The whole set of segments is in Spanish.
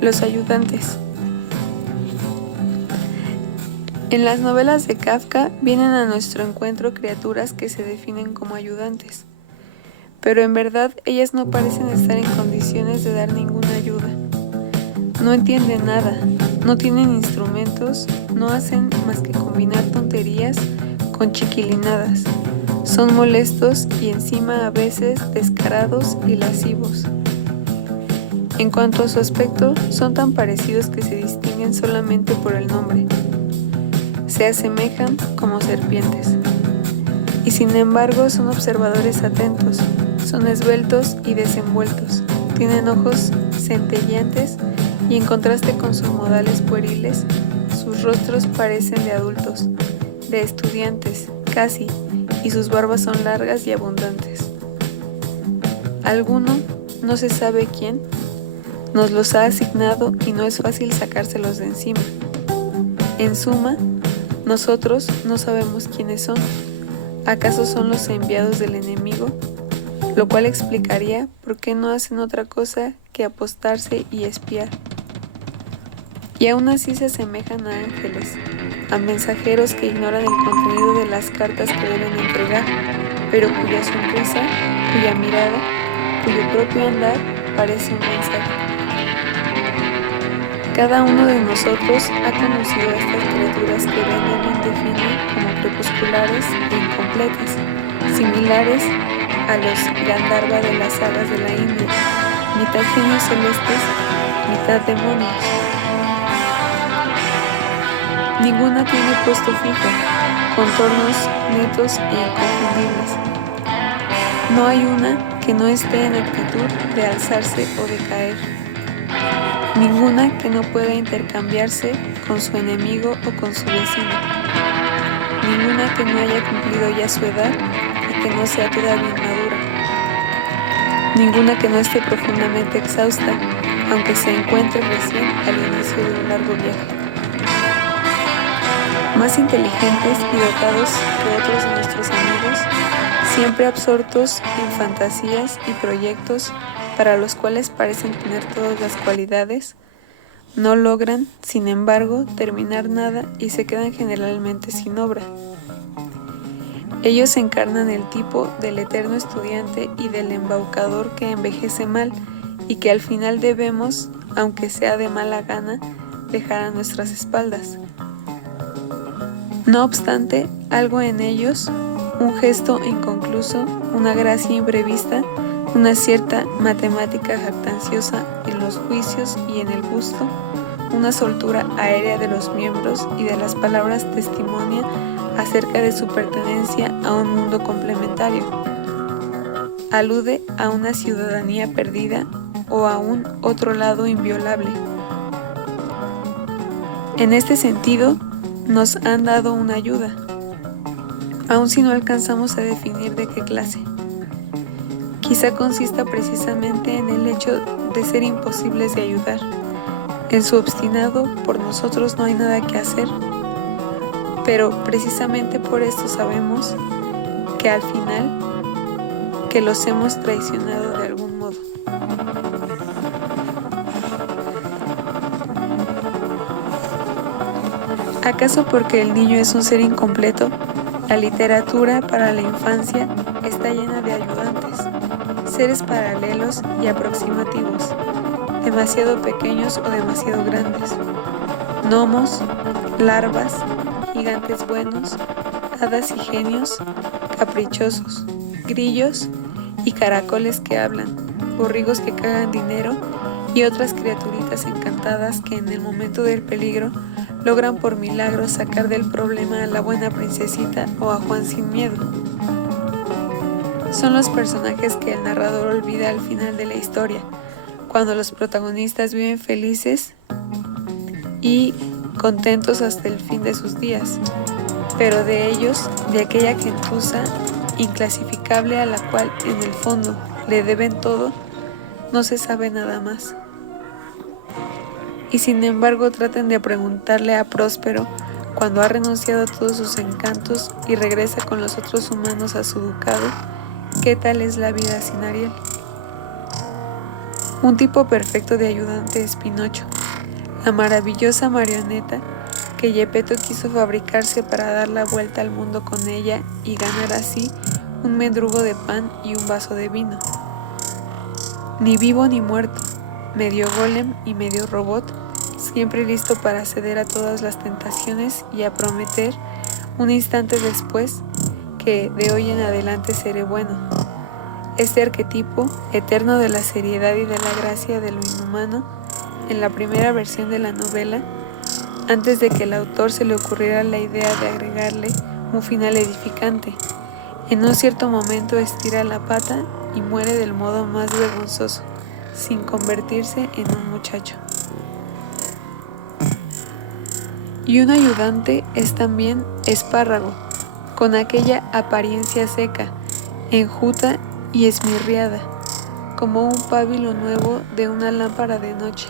Los ayudantes. En las novelas de Kafka vienen a nuestro encuentro criaturas que se definen como ayudantes, pero en verdad ellas no parecen estar en condiciones de dar ninguna ayuda. No entienden nada, no tienen instrumentos, no hacen más que combinar tonterías con chiquilinadas. Son molestos y encima a veces descarados y lascivos. En cuanto a su aspecto, son tan parecidos que se distinguen solamente por el nombre. Se asemejan como serpientes. Y sin embargo son observadores atentos, son esbeltos y desenvueltos, tienen ojos centelleantes y en contraste con sus modales pueriles, sus rostros parecen de adultos, de estudiantes, casi, y sus barbas son largas y abundantes. Alguno, no se sabe quién, nos los ha asignado y no es fácil sacárselos de encima. En suma, nosotros no sabemos quiénes son. ¿Acaso son los enviados del enemigo? Lo cual explicaría por qué no hacen otra cosa que apostarse y espiar. Y aún así se asemejan a ángeles, a mensajeros que ignoran el contenido de las cartas que deben entregar, pero cuya sonrisa, cuya mirada, cuyo propio andar parece un mensaje. Cada uno de nosotros ha conocido a estas criaturas que Benjamin define como crepusculares e incompletas, similares a los Gandharva de las sagas de la India, mitad genios celestes, mitad demonios. Ninguna tiene puesto fijo, contornos netos e inconfundibles. No hay una que no esté en actitud de alzarse o de caer. Ninguna que no pueda intercambiarse con su enemigo o con su vecino. Ninguna que no haya cumplido ya su edad y que no sea todavía inmadura. Ninguna que no esté profundamente exhausta, aunque se encuentre recién al inicio de un largo viaje. Más inteligentes y dotados que otros de nuestros amigos, siempre absortos en fantasías y proyectos para los cuales parecen tener todas las cualidades, no logran, sin embargo, terminar nada y se quedan generalmente sin obra. Ellos encarnan el tipo del eterno estudiante y del embaucador que envejece mal y que al final debemos, aunque sea de mala gana, dejar a nuestras espaldas. No obstante, algo en ellos, un gesto inconcluso, una gracia imprevista, una cierta matemática jactanciosa en los juicios y en el gusto, una soltura aérea de los miembros y de las palabras testimonia acerca de su pertenencia a un mundo complementario. Alude a una ciudadanía perdida o a un otro lado inviolable. En este sentido, nos han dado una ayuda, aun si no alcanzamos a definir de qué clase. Quizá consista precisamente en el hecho de ser imposibles de ayudar. En su obstinado, por nosotros no hay nada que hacer, pero precisamente por esto sabemos que al final, que los hemos traicionado de algún modo. ¿Acaso porque el niño es un ser incompleto, la literatura para la infancia está llena de ayudantes, seres paralelos y aproximativos, demasiado pequeños o demasiado grandes, gnomos, larvas, gigantes buenos, hadas y genios, caprichosos, grillos y caracoles que hablan, borrigos que cagan dinero y otras criaturitas encantadas que en el momento del peligro logran por milagro sacar del problema a la buena princesita o a Juan sin miedo. Son los personajes que el narrador olvida al final de la historia, cuando los protagonistas viven felices y contentos hasta el fin de sus días, pero de ellos, de aquella gentuza inclasificable a la cual en el fondo le deben todo, no se sabe nada más. Y sin embargo tratan de preguntarle a Próspero, cuando ha renunciado a todos sus encantos y regresa con los otros humanos a su ducado, ¿qué tal es la vida sin Ariel? Un tipo perfecto de ayudante es Pinocho, la maravillosa marioneta que Geppetto quiso fabricarse para dar la vuelta al mundo con ella y ganar así un mendrugo de pan y un vaso de vino. Ni vivo ni muerto, medio golem y medio robot, siempre listo para ceder a todas las tentaciones y a prometer un instante después que de hoy en adelante seré bueno. Este arquetipo eterno de la seriedad y de la gracia de lo inhumano, en la primera versión de la novela, antes de que el autor se le ocurriera la idea de agregarle un final edificante, en un cierto momento estira la pata y muere del modo más vergonzoso, sin convertirse en un muchacho. Y un ayudante es también Espárrago, con aquella apariencia seca, enjuta y esmirriada, como un pábilo nuevo de una lámpara de noche,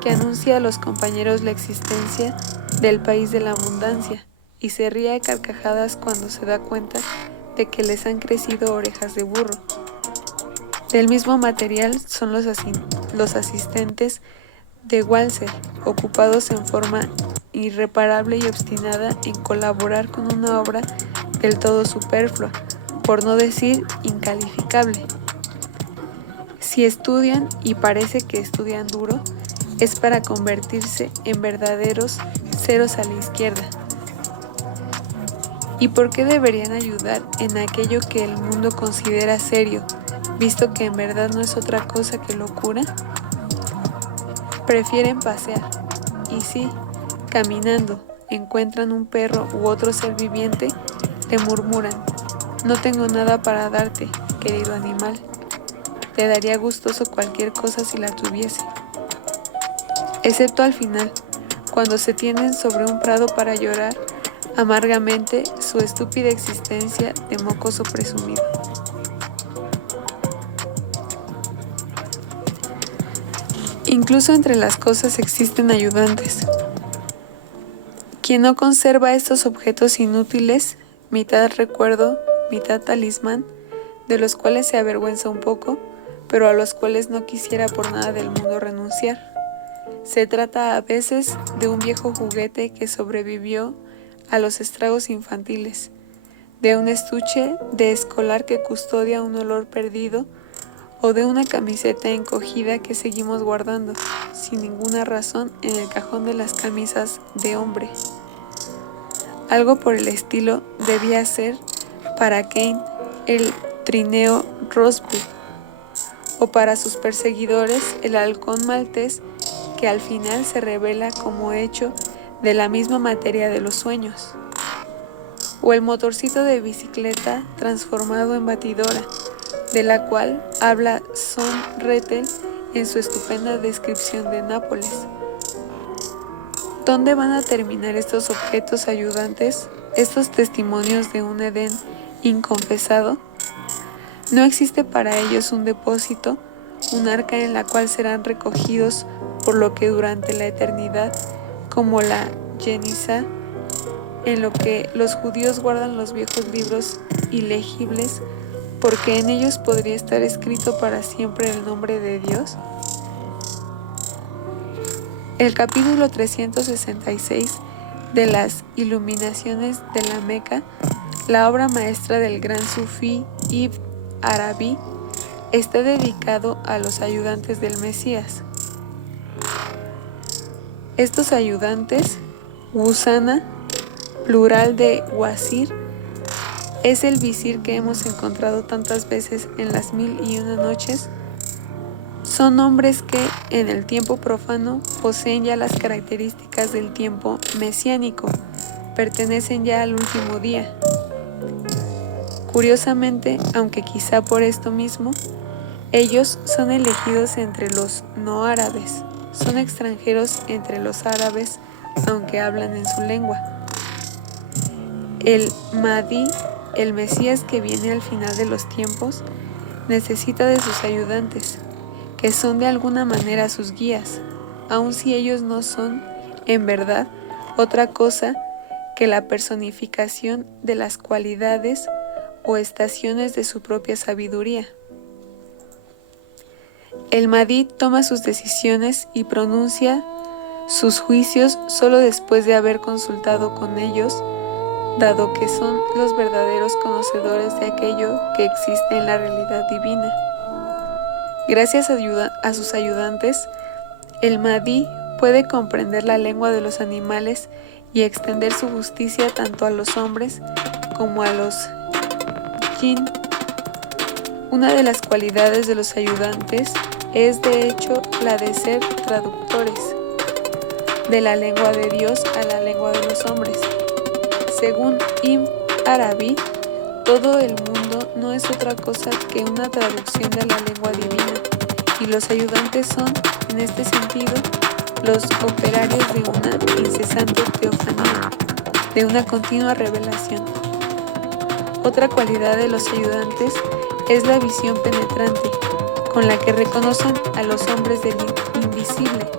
que anuncia a los compañeros la existencia del país de la abundancia y se ríe a carcajadas cuando se da cuenta de que les han crecido orejas de burro. Del mismo material son los asistentes de Walser, ocupados en forma irreparable y obstinada en colaborar con una obra del todo superflua, por no decir incalificable. Si estudian, y parece que estudian duro, es para convertirse en verdaderos ceros a la izquierda. ¿Y por qué deberían ayudar en aquello que el mundo considera serio, visto que en verdad no es otra cosa que locura? Prefieren pasear, y si, caminando, encuentran un perro u otro ser viviente, te murmuran: no tengo nada para darte, querido animal. Te daría gustoso cualquier cosa si la tuviese. Excepto al final, cuando se tienden sobre un prado para llorar amargamente su estúpida existencia de mocoso presumido. Incluso entre las cosas existen ayudantes. Quien no conserva estos objetos inútiles, mitad recuerdo, mitad talismán, de los cuales se avergüenza un poco, pero a los cuales no quisiera por nada del mundo renunciar. Se trata a veces de un viejo juguete que sobrevivió a los estragos infantiles, de un estuche de escolar que custodia un olor perdido, o de una camiseta encogida que seguimos guardando, sin ninguna razón, en el cajón de las camisas de hombre. Algo por el estilo debía ser para Kane el trineo Rosebud, o para sus perseguidores el halcón maltés, que al final se revela como hecho de la misma materia de los sueños, o el motorcito de bicicleta transformado en batidora, de la cual habla Son Rethel en su estupenda descripción de Nápoles. ¿Dónde van a terminar estos objetos ayudantes, estos testimonios de un Edén inconfesado? No existe para ellos un depósito, un arca en la cual serán recogidos por lo que durante la eternidad, como la Genisá, en lo que los judíos guardan los viejos libros ilegibles, porque en ellos podría estar escrito para siempre el nombre de Dios. El capítulo 366 de las Iluminaciones de la Meca, la obra maestra del gran sufí Ibn Arabi, está dedicado a los ayudantes del Mesías. Estos ayudantes, Wusana, plural de Wazir, es el visir que hemos encontrado tantas veces en las 1001 noches. Son hombres que, en el tiempo profano, poseen ya las características del tiempo mesiánico, pertenecen ya al último día. Curiosamente, aunque quizá por esto mismo, ellos son elegidos entre los no árabes, son extranjeros entre los árabes, aunque hablan en su lengua. El Mahdi, el Mesías que viene al final de los tiempos, necesita de sus ayudantes, que son de alguna manera sus guías, aun si ellos no son, en verdad, otra cosa que la personificación de las cualidades o estaciones de su propia sabiduría. El Mahdi toma sus decisiones y pronuncia sus juicios solo después de haber consultado con ellos, dado que son los verdaderos conocedores de aquello que existe en la realidad divina. Gracias a sus ayudantes, el Mahdi puede comprender la lengua de los animales y extender su justicia tanto a los hombres como a los jinn. Una de las cualidades de los ayudantes es de hecho la de ser traductores de la lengua de Dios a la lengua de los hombres. Según Ibn Arabi, todo el mundo no es otra cosa que una traducción de la lengua divina, y los ayudantes son, en este sentido, los operarios de una incesante teofanía, de una continua revelación. Otra cualidad de los ayudantes es la visión penetrante, con la que reconocen a los hombres del invisible,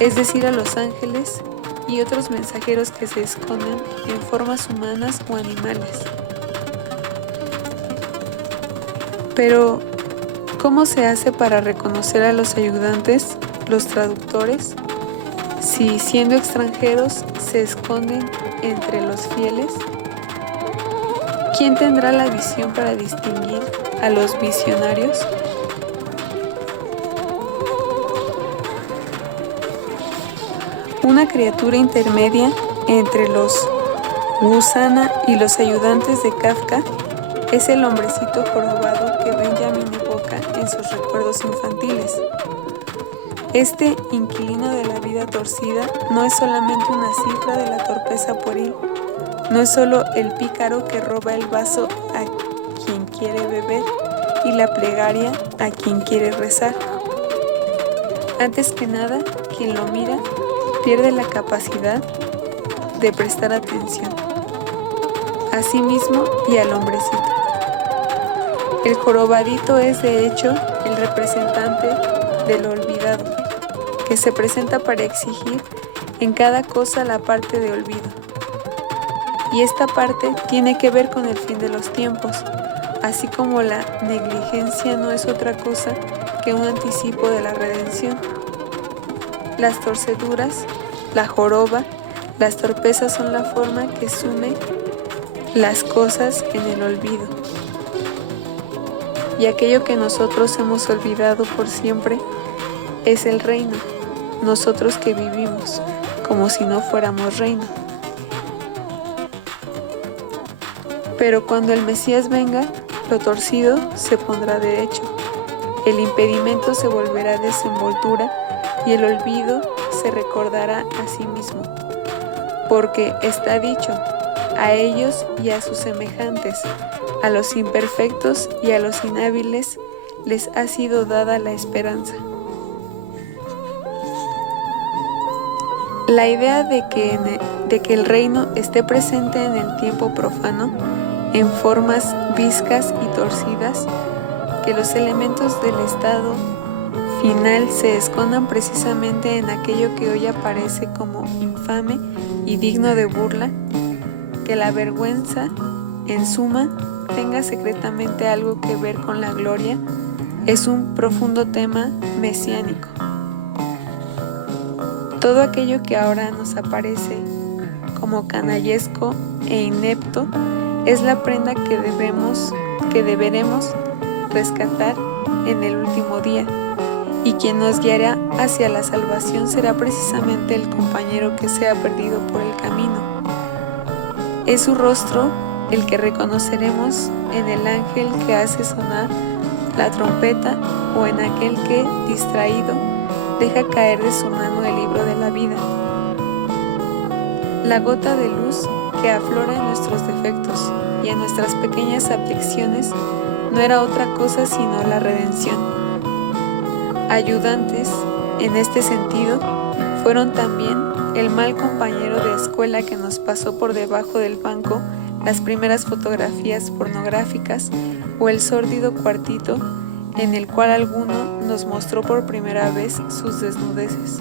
es decir, a los ángeles y otros mensajeros que se esconden en formas humanas o animales. Pero, ¿cómo se hace para reconocer a los ayudantes, los traductores, si siendo extranjeros se esconden entre los fieles? ¿Quién tendrá la visión para distinguir a los visionarios? Una criatura intermedia entre los gusana y los ayudantes de Kafka es el hombrecito jorobado que Benjamin evoca en sus recuerdos infantiles. Este inquilino de la vida torcida no es solamente una cifra de la torpeza pueril, no es solo el pícaro que roba el vaso a quien quiere beber y la plegaria a quien quiere rezar. Antes que nada, quien lo mira pierde la capacidad de prestar atención a sí mismo y al hombrecito. El jorobadito es de hecho el representante del olvidado, que se presenta para exigir en cada cosa la parte de olvido. Y esta parte tiene que ver con el fin de los tiempos, así como la negligencia no es otra cosa que un anticipo de la redención. Las torceduras, la joroba, las torpezas son la forma que sume las cosas en el olvido. Y aquello que nosotros hemos olvidado por siempre es el reino, nosotros que vivimos como si no fuéramos reino. Pero cuando el Mesías venga, lo torcido se pondrá derecho, el impedimento se volverá desenvoltura y el olvido se recordará a sí mismo, porque está dicho, a ellos y a sus semejantes, a los imperfectos y a los inhábiles les ha sido dada la esperanza. La idea de que el reino esté presente en el tiempo profano, en formas viscas y torcidas, que los elementos del estado final se escondan precisamente en aquello que hoy aparece como infame y digno de burla, que la vergüenza, en suma, tenga secretamente algo que ver con la gloria, es un profundo tema mesiánico. Todo aquello que ahora nos aparece como canallesco e inepto es la prenda que deberemos rescatar en el último día, y quien nos guiará hacia la salvación será precisamente el compañero que se ha perdido por el camino. Es su rostro el que reconoceremos en el ángel que hace sonar la trompeta o en aquel que, distraído, deja caer de su mano el libro de la vida. La gota de luz que aflora en nuestros defectos y en nuestras pequeñas aflicciones no era otra cosa sino la redención. Ayudantes, en este sentido, fueron también el mal compañero de escuela que nos pasó por debajo del banco las primeras fotografías pornográficas o el sórdido cuartito en el cual alguno nos mostró por primera vez sus desnudeces.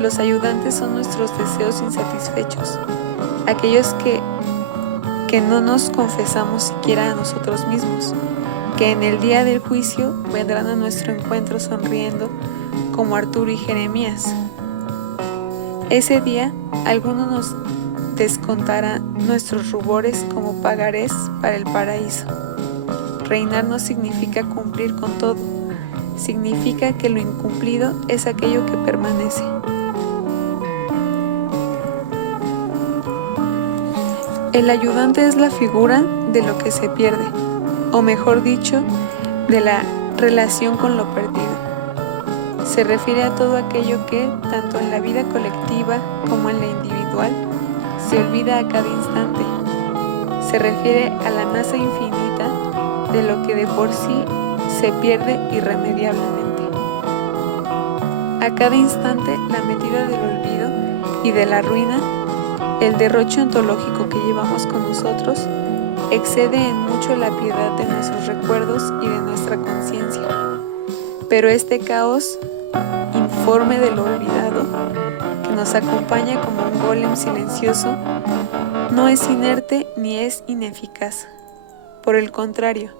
Los ayudantes son nuestros deseos insatisfechos, aquellos que no nos confesamos siquiera a nosotros mismos, que en el día del juicio vendrán a nuestro encuentro sonriendo como Arturo y Jeremías. Ese día alguno nos descontará nuestros rubores como pagarés para el paraíso. Reinar no significa cumplir con todo, significa que lo incumplido es aquello que permanece. El ayudante es la figura de lo que se pierde, o mejor dicho, de la relación con lo perdido. Se refiere a todo aquello que, tanto en la vida colectiva como en la individual, se olvida a cada instante. Se refiere a la masa infinita de lo que de por sí se pierde irremediablemente. A cada instante, la medida del olvido y de la ruina, el derroche ontológico que llevamos con nosotros, excede en mucho la piedad de nuestros recuerdos y de nuestra conciencia. Pero este caos informe de lo olvidado, que nos acompaña como un golem silencioso, no es inerte ni es ineficaz. Por el contrario,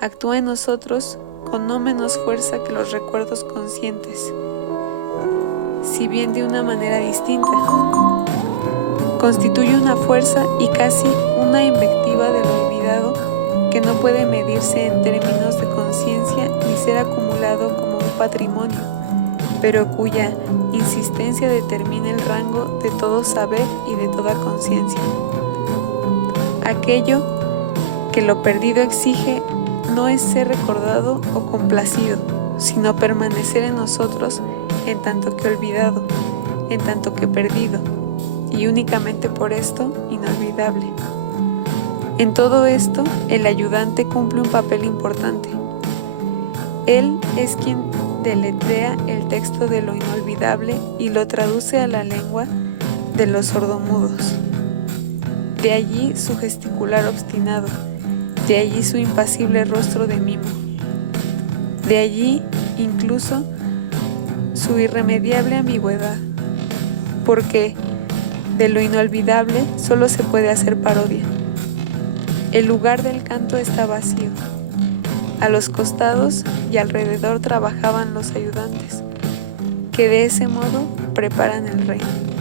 actúa en nosotros con no menos fuerza que los recuerdos conscientes, si bien de una manera distinta. Constituye una fuerza y casi una invectiva de lo olvidado que no puede medirse en términos de conciencia ni ser acumulado como un patrimonio, pero cuya insistencia determina el rango de todo saber y de toda conciencia. Aquello que lo perdido exige no es ser recordado o complacido, sino permanecer en nosotros en tanto que olvidado, en tanto que perdido, y únicamente por esto inolvidable. En todo esto, el ayudante cumple un papel importante. Él es quien deletrea el texto de lo inolvidable y lo traduce a la lengua de los sordomudos. De allí su gesticular obstinado, de allí su impasible rostro de mimo, de allí incluso su irremediable ambigüedad, porque de lo inolvidable solo se puede hacer parodia. El lugar del canto está vacío. A los costados y alrededor trabajaban los ayudantes, que de ese modo preparan el reino.